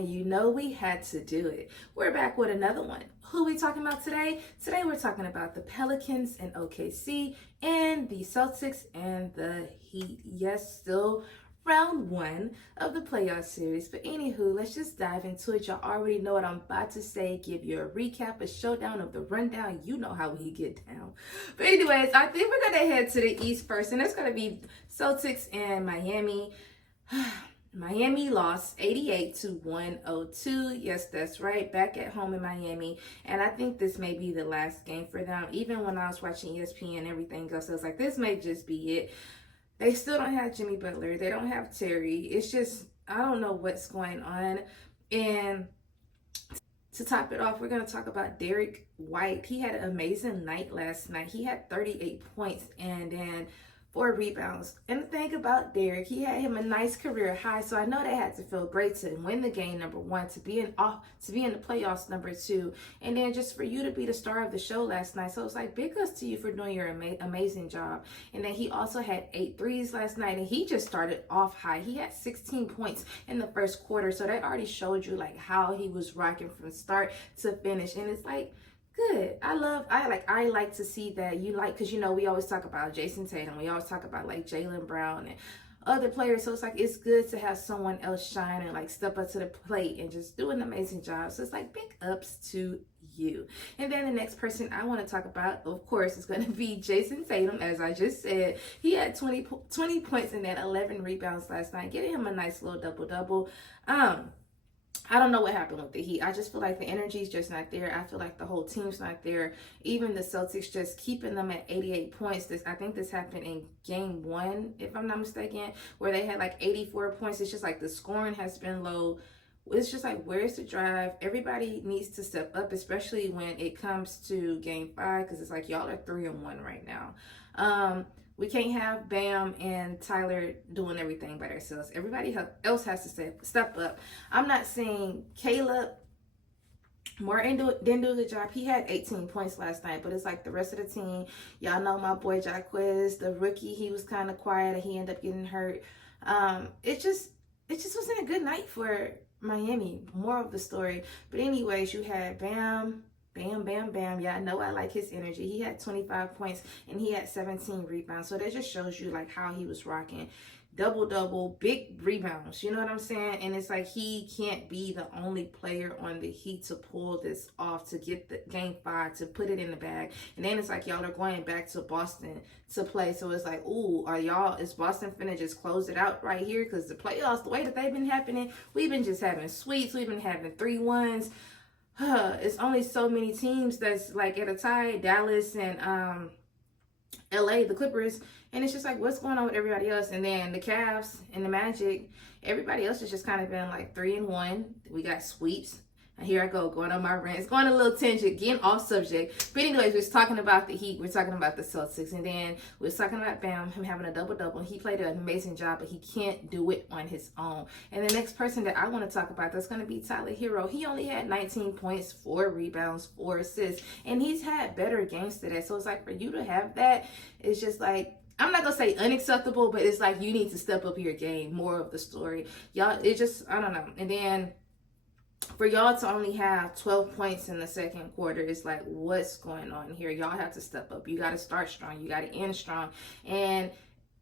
and you know we had to do it. We're back with another one. Who are we talking about today? Today we're talking about the Pelicans and OKC and the Celtics and the Heat. Yes, still round one of the playoff series. But anywho, let's just dive into it. Y'all already know what I'm about to say. Give you a recap, a showdown of the rundown. You know how we get down. But anyways, I think we're going to head to the East first, and it's going to be Celtics and Miami. Miami lost 88 to 102. Yes, that's right. Back at home in Miami. And I think this may be the last game for them. Even when I was watching ESPN and everything else, I was like, this may just be it. They still don't have Jimmy Butler. They don't have Terry. It's just, I don't know what's going on. And to top it off, we're going to talk about Derek White. He had an amazing night last night. He had 38 points and then 4 rebounds. And the thing about Derek, he had him a nice career high, so I know they had to feel great to win the game, number one, to be in the playoffs, number two, and then just for you to be the star of the show last night. So it's like big ups to you for doing your amazing job. And then he also had 8 threes last night, and he just started off high. He had 16 points in the first quarter, so that already showed you like how he was rocking from start to finish. And it's like, good. I like to see that you like, because you know we always talk about Jason Tatum, we always talk about like Jaylen Brown and other players, so it's like it's good to have someone else shine and like step up to the plate and just do an amazing job. So it's like big ups to you. And then the next person I want to talk about, of course, is going to be Jason Tatum. As I just said, he had 20 points and then 11 rebounds last night, getting him a nice little double. I don't know what happened with the Heat. I just feel like the energy is just not there. I feel like the whole team's not there. Even the Celtics just keeping them at 88 points. I think this happened in game 1, if I'm not mistaken, where they had like 84 points. It's just like the scoring has been low. It's just like, where's the drive? Everybody needs to step up, especially when it comes to game 5, because it's like y'all are 3-1 right now. We can't have Bam and Tyler doing everything by themselves. Everybody else has to step up. I'm not saying Caleb Martin didn't do a good job. He had 18 points last night, but it's like the rest of the team. Y'all know my boy Jaquez, the rookie. He was kind of quiet and he ended up getting hurt. It just wasn't a good night for Miami. More of the story. But anyways, you had Bam. Yeah, I know I like his energy. He had 25 points and he had 17 rebounds. So that just shows you like how he was rocking. Double, big rebounds. You know what I'm saying? And it's like he can't be the only player on the Heat to pull this off, to get the game 5, to put it in the bag. And then it's like y'all are going back to Boston to play. So it's like, ooh, is Boston finna just close it out right here? Because the playoffs, the way that they've been happening, we've been just having sweeps. We've been having 3-1s. It's only so many teams that's like at a tie, Dallas and LA, the Clippers, and it's just like, what's going on with everybody else? And then the Cavs and the Magic, everybody else has just kind of been like 3-1. We got sweeps. And here I go, going on my rant. It's going a little tangent, getting off subject. But anyways, we're talking about the Heat. We're talking about the Celtics. And then we're talking about Bam, him having a double-double. He played an amazing job, but he can't do it on his own. And the next person that I want to talk about, that's going to be Tyler Herro. He only had 19 points, 4 rebounds, 4 assists. And he's had better games today. So it's like, for you to have that, it's just like, I'm not going to say unacceptable, but it's like you need to step up your game. More of the story. Y'all, it just, I don't know. And then for y'all to only have 12 points in the second quarter, it's like, what's going on here? Y'all have to step up. You got to start strong. You got to end strong. And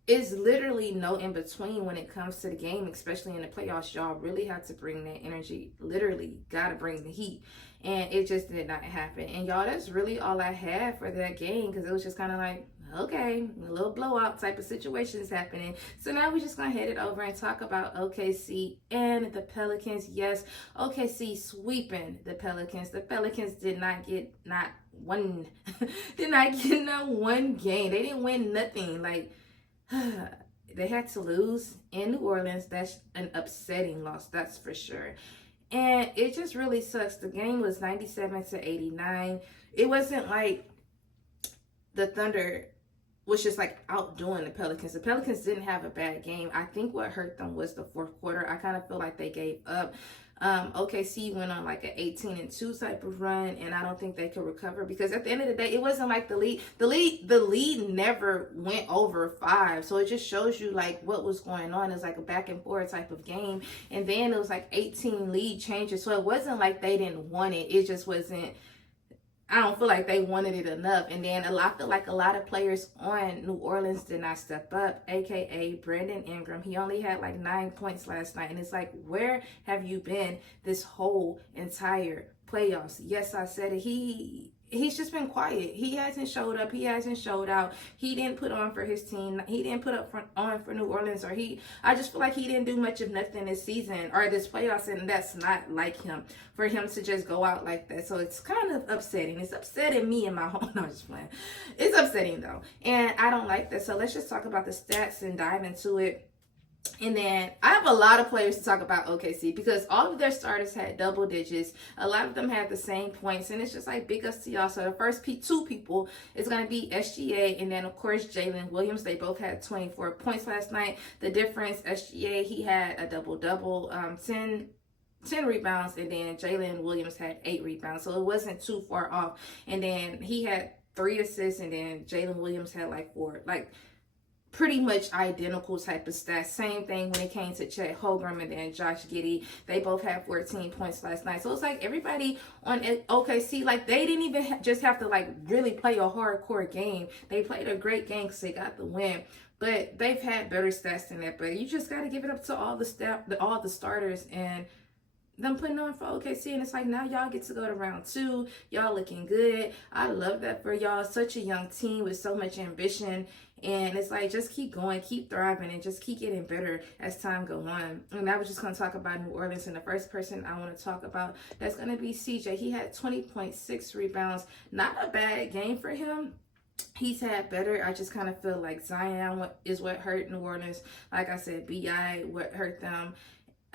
it's literally no in between when it comes to the game, especially in the playoffs. Y'all really have to bring that energy. Literally got to bring the heat. And it just did not happen. And y'all, that's really all I had for that game, because it was just kind of like, okay, a little blowout type of situations happening. So now we're just going to head it over and talk about OKC and the Pelicans. Yes, OKC sweeping the Pelicans. The Pelicans did not get not one game. They didn't win nothing. Like, they had to lose in New Orleans. That's an upsetting loss, that's for sure. And it just really sucks. The game was 97-89. It wasn't like the Thunder was just like outdoing the Pelicans. The Pelicans didn't have a bad game. I think what hurt them was the fourth quarter. I kind of feel like they gave up. OKC went on like an 18-2 type of run, and I don't think they could recover because at the end of the day, it wasn't like the lead never went over 5. So it just shows you like what was going on. It was like a back and forth type of game, and then it was like 18 lead changes. So it wasn't like they didn't want it. It just wasn't. I don't feel like they wanted it enough. And then I feel like a lot of players on New Orleans did not step up, aka Brandon Ingram. He only had like 9 points last night. And it's like, where have you been this whole entire playoffs? Yes, I said it. He's just been quiet. He hasn't showed up. He hasn't showed out. He didn't put on for his team. He didn't put on for New Orleans. I just feel like he didn't do much of nothing this season or this playoffs, and that's not like him. For him to just go out like that. So it's kind of upsetting. It's upsetting me in my home. No, I'm just playing. It's upsetting though. And I don't like that. So let's just talk about the stats and dive into it. And then I have a lot of players to talk about OKC because all of their starters had double digits. A lot of them had the same points. And it's just like big ups to y'all. So the first two people is going to be SGA. And then, of course, Jalen Williams. They both had 24 points last night. The difference, SGA, he had a double-double, 10 rebounds. And then Jalen Williams had 8 rebounds. So it wasn't too far off. And then he had 3 assists. And then Jalen Williams had like 4. Like, pretty much identical type of stats. Same thing when it came to Chet Holmgren and then Josh Giddey. They both had 14 points last night. So it's like everybody on OKC, like they didn't even just have to like really play a hardcore game. They played a great game because they got the win. But they've had better stats than that. But you just got to give it up to all the starters and them putting on for OKC. And it's like now y'all get to go to round 2. Y'all looking good. I love that for y'all. Such a young team with so much ambition. And it's like, just keep going, keep thriving, and just keep getting better as time go on. And I was just going to talk about New Orleans. And the first person I want to talk about, that's going to be CJ. He had 20.6 rebounds. Not a bad game for him. He's had better. I just kind of feel like Zion is what hurt New Orleans. Like I said, B.I. what hurt them.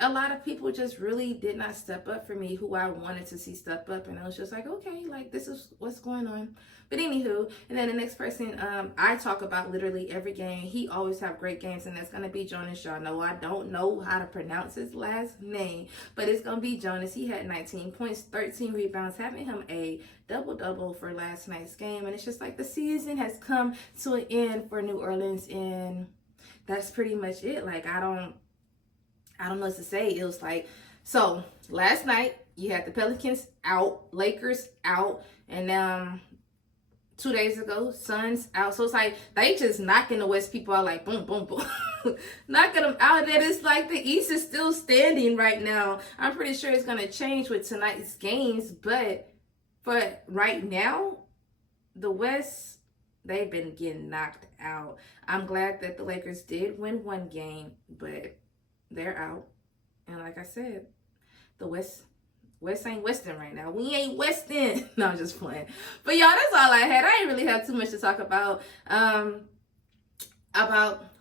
A lot of people just really did not step up for me who I wanted to see step up. And I was just like, okay, like this is what's going on. But anywho, and then the next person I talk about literally every game. He always have great games, and that's going to be Jonas. Y'all know I don't know how to pronounce his last name, but it's going to be Jonas. He had 19 points, 13 rebounds, having him a double-double for last night's game. And it's just like the season has come to an end for New Orleans, and that's pretty much it. Like, I don't know what to say. It was like, so last night you had the Pelicans out, Lakers out, and 2 days ago, Suns out. So it's like they just knocking the West people out like boom, boom, boom. Knocking them out. And it's like the East is still standing right now. I'm pretty sure it's going to change with tonight's games. But for right now, the West, they've been getting knocked out. I'm glad that the Lakers did win one game, but they're out. And like I said, the West ain't Westin right now. We ain't Westin. No, I'm just playing. But y'all, that's all I had. I didn't really have too much to talk about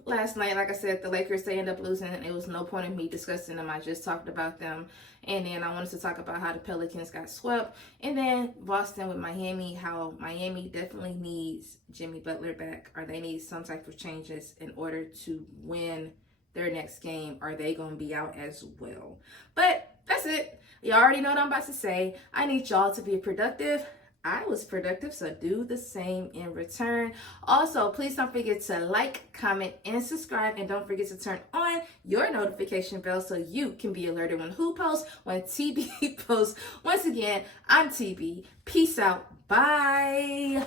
last night. Like I said, the Lakers, they end up losing. It was no point in me discussing them. I just talked about them. And then I wanted to talk about how the Pelicans got swept. And then Boston with Miami, how Miami definitely needs Jimmy Butler back, or they need some type of changes in order to win their next game. Are they going to be out as well? But that's it. You already know what I'm about to say. I need y'all to be productive. I was productive, so do the same in return. Also, please don't forget to like, comment, and subscribe. And don't forget to turn on your notification bell so you can be alerted when who posts, when TB posts. Once again, I'm TB. Peace out. Bye.